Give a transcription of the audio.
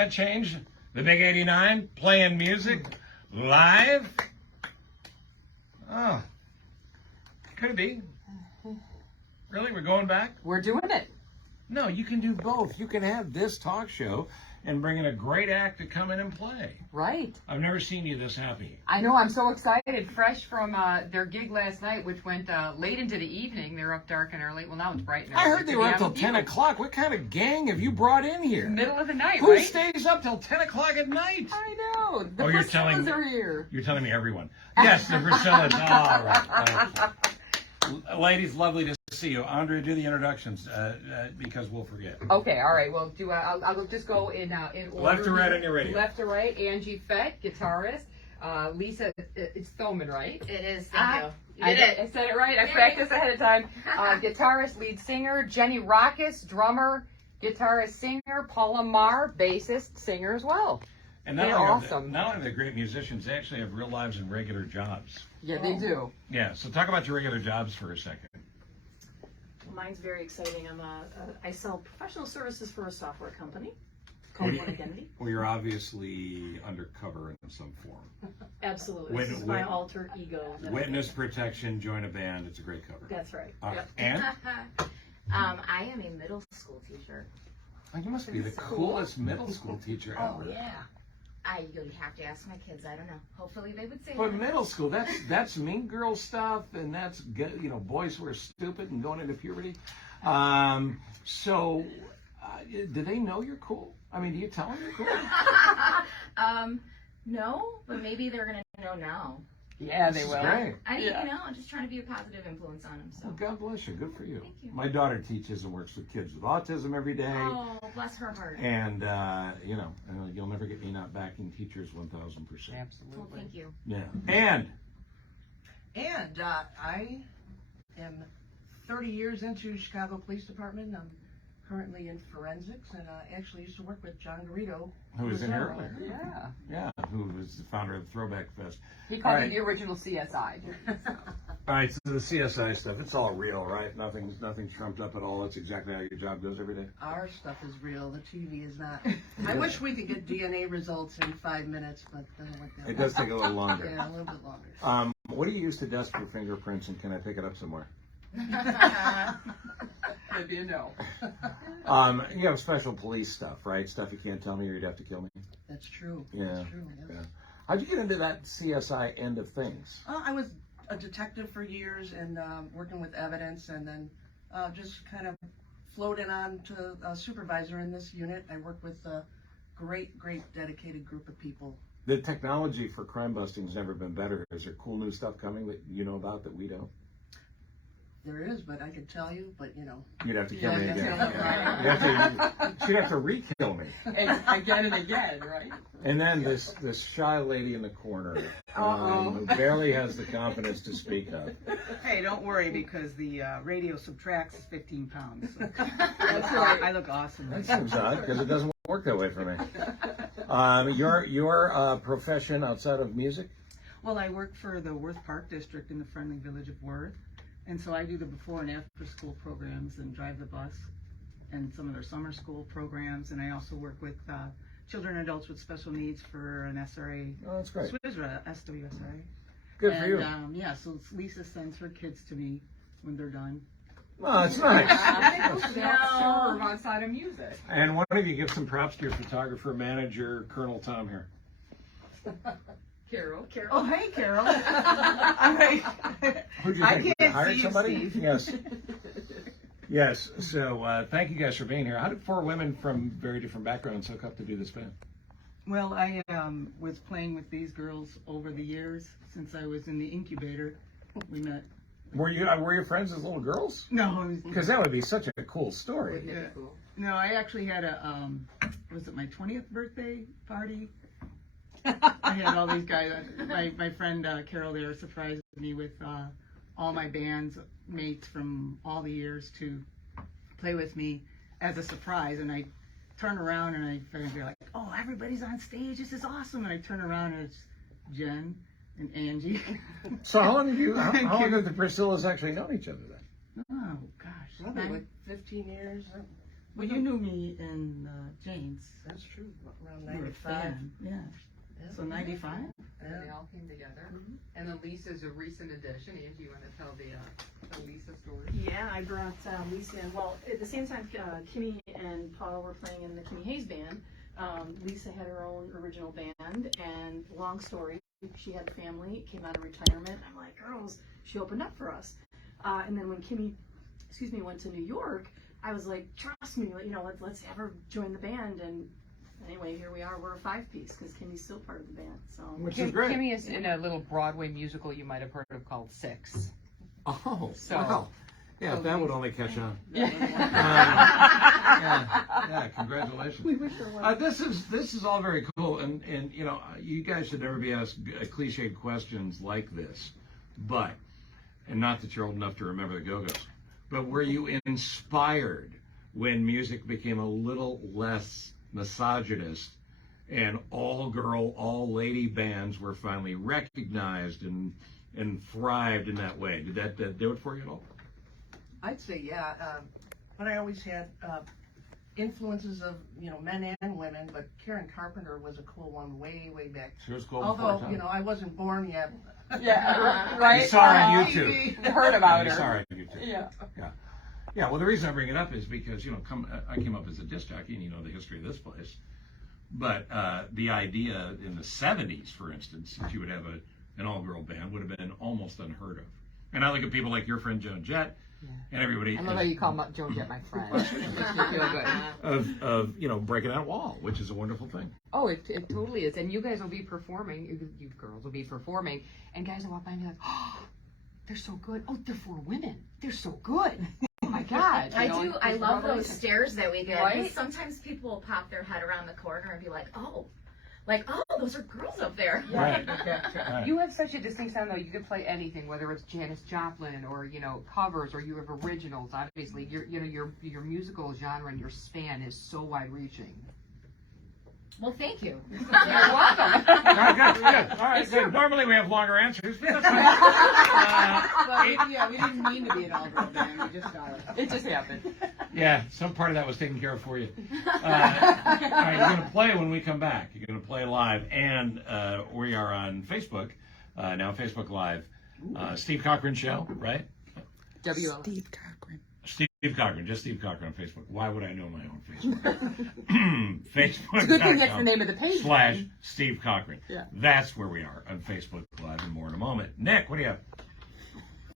that change? The Big 89 playing music live? Oh, could be. Really? We're going back? We're doing it. No, you can do both. You can have this talk show and bring in a great act to come in and play. Right. I've never seen you this happy. I know. I'm so excited. Fresh from their gig last night, which went late into the evening. They're up dark and early. Well, now it's bright and early. I heard they were up till 10 o'clock. What kind of gang have you brought in here? Middle of the night, Who right? stays up till 10 o'clock at night? I know. The you're PriSSillas are here. You're telling me everyone. Yes, the PriSSillas. All right. Ladies, lovely to see you. Andrea, do the introductions because we'll forget. Okay, all right. Well, I'll just go in order. Left to right on your radio. Left to right. Angie Fett, guitarist. Lisa, it's Thomen, right? It is. Thank you. You did it. I said it right. I practiced ahead of time. Guitarist, lead singer. Jenny Rockis, drummer, guitarist, singer. Paula Marr, bassist, singer as well. And they're awesome. Not only are they great musicians, they actually have real lives and regular jobs. Yeah, they do. Yeah, so talk about your regular jobs for a second. Well, mine's very exciting. I sell professional services for a software company called One Identity. Well, you're obviously undercover in some form. Absolutely. This is my alter ego. Witness protection, join a band. It's a great cover. That's right. Yep. And? I am a middle school teacher. Oh, you must be the coolest middle school teacher ever. Oh, yeah. You'd have to ask my kids. I don't know. Hopefully they would say But that. middle school, that's mean girl stuff, and that's, boys who are stupid and going into puberty. So, do they know you're cool? I mean, do you tell them you're cool? No, but maybe they're going to know now. Yeah, they will. Great. I'm just trying to be a positive influence on them. So. Well, God bless you. Good for you. Thank you. My daughter teaches and works with kids with autism every day. Oh, bless her heart. And, you'll never get me not backing teachers 1,000%. Absolutely. Well, thank you. Yeah. And I am 30 years into Chicago Police Department. I'm currently in forensics, and I actually used to work with John Garrido. who was in here? Yeah. Yeah, who was the founder of Throwback Fest. He called All me the original CSI. All right, so the CSI stuff, it's all real, right? Nothing's trumped up at all. That's exactly how your job goes every day. Our stuff is real. The TV is not. I wish we could get DNA results in 5 minutes, but It does take a little longer. Yeah, a little bit longer. What do you use to dust for fingerprints, and can I pick it up somewhere? Maybe a no. You have special police stuff, right? Stuff you can't tell me or you'd have to kill me. That's true. Yeah. That's true. Yes. Yeah. How'd you get into that CSI end of things? I was a detective for years and working with evidence, and then just kind of floated on to a supervisor in this unit. I work with a great dedicated group of people. The technology for crime busting has never been better. Is there cool new stuff coming that you know about that we don't? There is, but I could tell you, but You'd have to kill me Yeah, again. yeah. She'd have to re-kill me. And again and again, right? And then this shy lady in the corner who barely has the confidence to speak up. Hey, don't worry, because the radio subtracts 15 pounds. So. That's right. I look awesome. That seems odd because it doesn't work that way for me. Your profession outside of music? Well, I work for the Worth Park District in the friendly village of Worth. And so I do the before and after school programs and drive the bus and some of their summer school programs. And I also work with children and adults with special needs for an SRA. Oh, that's great. SWSRA. Good for you. Yeah, so Lisa sends her kids to me when they're done. Oh, that's nice. They all serve outside of music. And why don't you give some props to your photographer, manager, Colonel Tom here? Carol. Oh, hey, Carol. I Who'd you think? can't Hired see you, somebody? Steve. Yes. Yes. So thank you guys for being here. How did 4 women from very different backgrounds hook up to do this band? Well, I was playing with these girls over the years since I was in the incubator. We met. Were your friends as little girls? No, Because that would be such a cool story. yeah. No, I actually had was it my 20th birthday party? I had all these guys. My friend Carol there surprised me with all my band's mates from all the years to play with me as a surprise. And I turn around and I feel like, oh, everybody's on stage. This is awesome. And I turn around and it's Jen and Angie. So how long have the PriSSillas actually known each other then? Oh gosh, Probably like 15 years. Well, you knew me in Jane's. That's true, around You were a 95. fan, yeah. So 95? And then they all came together. And then Lisa's a recent addition. Angie, you want to tell the Lisa story? Yeah, I brought Lisa in. Well, at the same time, Kimmy and Paul were playing in the Kimmy Hayes band. Lisa had her own original band, and long story, she had a family, came out of retirement. I'm like, girls, she opened up for us. And then when Kimmy, went to New York, I was like, trust me, let's have her join the band. And anyway, here we are. We're a 5-piece because Kimmy's still part of the band. So Which is great. Kimmy is in a little Broadway musical you might have heard of called Six. Oh, So- wow. Yeah, if that would only catch on. Yeah. Yeah, congratulations. We wish there was. This is all very cool, and you guys should never be asked cliched questions like this, but, and not that you're old enough to remember the Go-Go's, but were you inspired when music became a little less misogynist and all-girl, all-lady bands were finally recognized and thrived in that way? Did that do it for you at all? I'd say yeah, but I always had influences of men and women. But Karen Carpenter was a cool one way back. She was cool. Although I wasn't born yet. Yeah, right. You saw her on YouTube. Heard about You her. saw her on YouTube. Yeah. Well, the reason I bring it up is because I came up as a disc jockey, and you know the history of this place. But the idea in the '70s, for instance, that you would have an all-girl band would have been almost unheard of. And I look at people like your friend Joan Jett. And everybody. I love how you call Joan Jett my friend. Makes me feel good. Of breaking that wall, which is a wonderful thing. Oh, it totally is. And you guys will be performing. You girls will be performing, and guys will walk by and be like, "Oh, they're so good. Oh, they're for women. They're so good. Oh my God." I do. I love those stairs. stares that we get. Right? 'Cause sometimes people will pop their head around the corner and be like, oh, those are girls up there. Right. You have such a distinct sound, though. You can play anything, whether it's Janis Joplin or covers, or you have originals. Obviously, your musical genre and your span is so wide-reaching. Well, thank you. You're welcome. All right, good. All right, good. Normally we have longer answers, but that's fine. Well, we didn't mean to be an all-girl band. We just got it. It just happened. Yeah, some part of that was taken care of for you. All right, you're going to play when we come back. You're going to play live, and we are on Facebook, now Facebook Live. Steve Cochran Show, right? WLS. Steve Cochran. Steve Cochran, just Steve Cochran on Facebook. Why would I know my own Facebook? Facebook. It's a good thing that's the name of the page. /Steve Cochran. Yeah. That's where we are on Facebook Live, and more in a moment. Nick, what do you have?